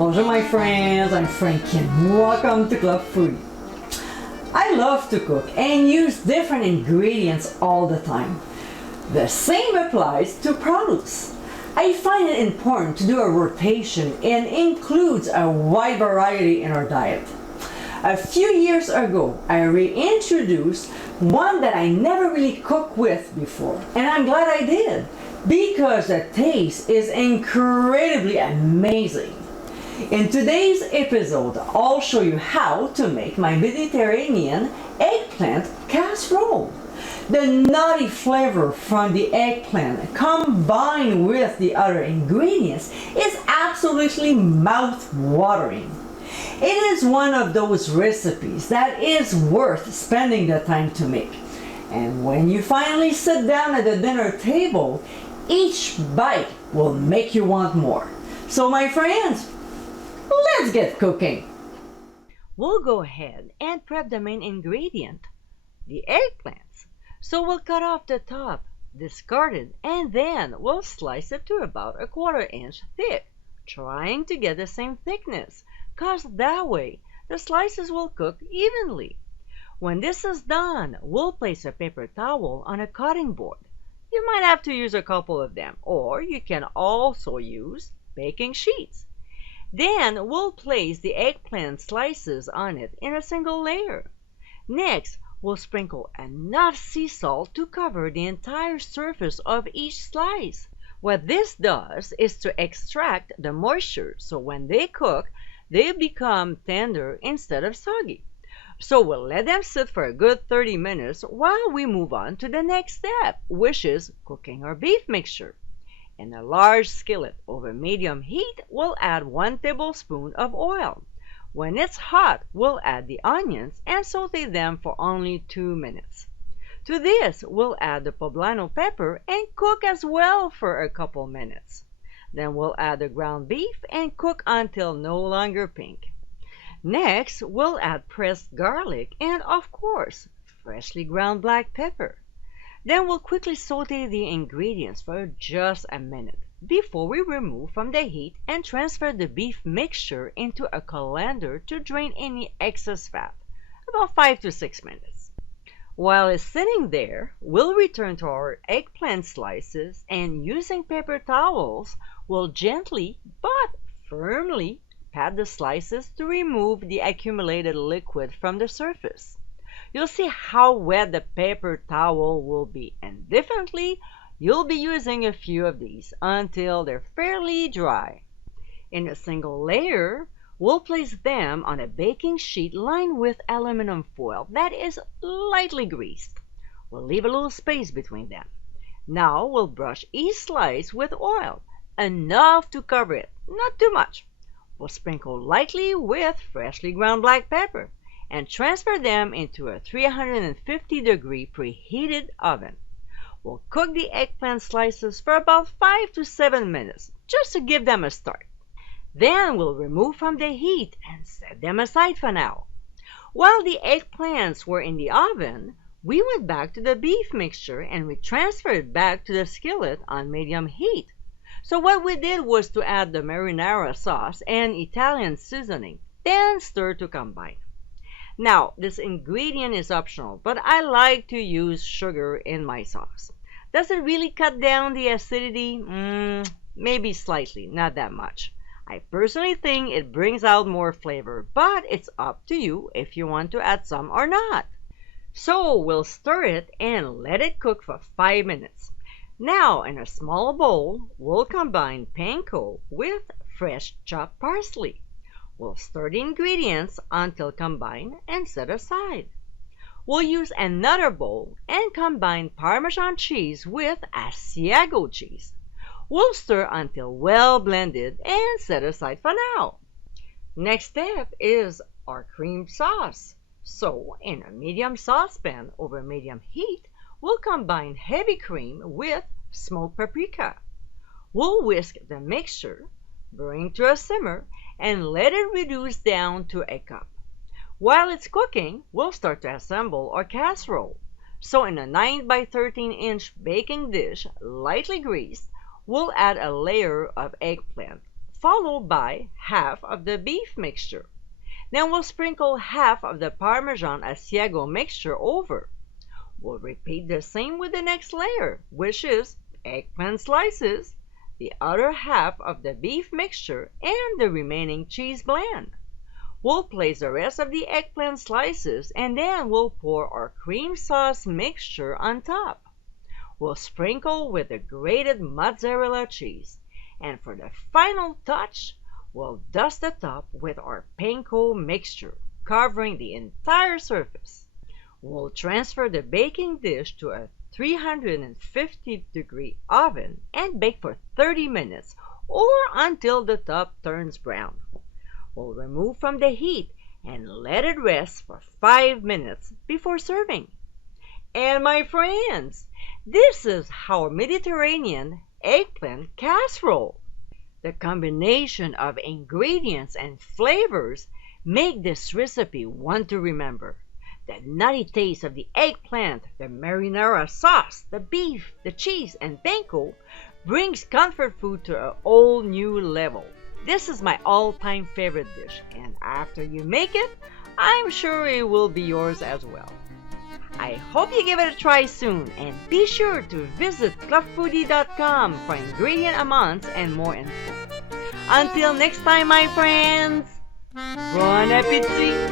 Bonjour my friends, I'm Frankie and welcome to Club Foodie. I love to cook and use different ingredients all the time. The same applies to produce. I find it important to do a rotation and includes a wide variety in our diet. A few years ago, I reintroduced one that I never really cooked with before, and I'm glad I did because the taste is incredibly amazing. In today's episode, I'll show you how to make my Mediterranean Eggplant Casserole. The nutty flavor from the eggplant combined with the other ingredients is absolutely mouth-watering. It is one of those recipes that is worth spending the time to make. And when you finally sit down at the dinner table, each bite will make you want more. So my friends, let's get cooking. We'll go ahead and prep the main ingredient, the eggplants. So we'll cut off the top, discard it, and then we'll slice it to about 1/4 inch thick, trying to get the same thickness, cause that way the slices will cook evenly. When this is done, we'll place a paper towel on a cutting board. You might have to use a couple of them, or you can also use baking sheets. Then we'll place the eggplant slices on it in a single layer. Next, we'll sprinkle enough sea salt to cover the entire surface of each slice. What this does is to extract the moisture, so when they cook, they become tender instead of soggy. So we'll let them sit for a good 30 minutes while we move on to the next step, which is cooking our beef mixture. In a large skillet over medium heat, we'll add 1 tablespoon of oil. When it's hot, we'll add the onions and saute them for only 2 minutes. To this, we'll add the poblano pepper and cook as well for a couple minutes. Then we'll add the ground beef and cook until no longer pink. Next, we'll add pressed garlic and, of course, freshly ground black pepper. Then we'll quickly saute the ingredients for just a minute before we remove from the heat and transfer the beef mixture into a colander to drain any excess fat, about 5 to 6 minutes. While it's sitting there, we'll return to our eggplant slices and using paper towels, we'll gently but firmly pat the slices to remove the accumulated liquid from the surface. You'll see how wet the paper towel will be, and definitely you'll be using a few of these until they're fairly dry. In a single layer, we'll place them on a baking sheet lined with aluminum foil that is lightly greased. We'll leave a little space between them. Now we'll brush each slice with oil, enough to cover it, not too much. We'll sprinkle lightly with freshly ground black pepper and transfer them into a 350-degree preheated oven. We'll cook the eggplant slices for about 5 to 7 minutes, just to give them a start. Then we'll remove from the heat and set them aside for now. While the eggplants were in the oven, we went back to the beef mixture and we transferred it back to the skillet on medium heat. So what we did was to add the marinara sauce and Italian seasoning, then stir to combine. Now, this ingredient is optional, but I like to use sugar in my sauce. Does it really cut down the acidity? Maybe slightly, not that much. I personally think it brings out more flavor, but it's up to you if you want to add some or not. So we'll stir it and let it cook for 5 minutes. Now, in a small bowl, we'll combine panko with fresh chopped parsley. We'll stir the ingredients until combined and set aside. We'll use another bowl and combine Parmesan cheese with asiago cheese. We'll stir until well blended and set aside for now. Next step is our cream sauce. So, in a medium saucepan over medium heat, we'll combine heavy cream with smoked paprika. We'll whisk the mixture, bring to a simmer, and let it reduce down to a cup. While it's cooking, we'll start to assemble our casserole. So in a 9 by 13 inch baking dish, lightly greased, we'll add a layer of eggplant, followed by half of the beef mixture. Then we'll sprinkle half of the parmesan asiago mixture over. We'll repeat the same with the next layer, which is eggplant slices, the other half of the beef mixture, and the remaining cheese blend. We'll place the rest of the eggplant slices and then we'll pour our cream sauce mixture on top. We'll sprinkle with the grated mozzarella cheese, and for the final touch, we'll dust the top with our panko mixture, covering the entire surface. We'll transfer the baking dish to a 350-degree oven and bake for 30 minutes or until the top turns brown. We'll remove from the heat and let it rest for 5 minutes before serving. And my friends, this is our Mediterranean eggplant casserole. The combination of ingredients and flavors make this recipe one to remember. The nutty taste of the eggplant, the marinara sauce, the beef, the cheese, and panko brings comfort food to a whole new level. This is my all-time favorite dish, and after you make it, I'm sure it will be yours as well. I hope you give it a try soon, and be sure to visit clubfoodie.com for ingredient amounts and more info. Until next time, my friends, bon appétit!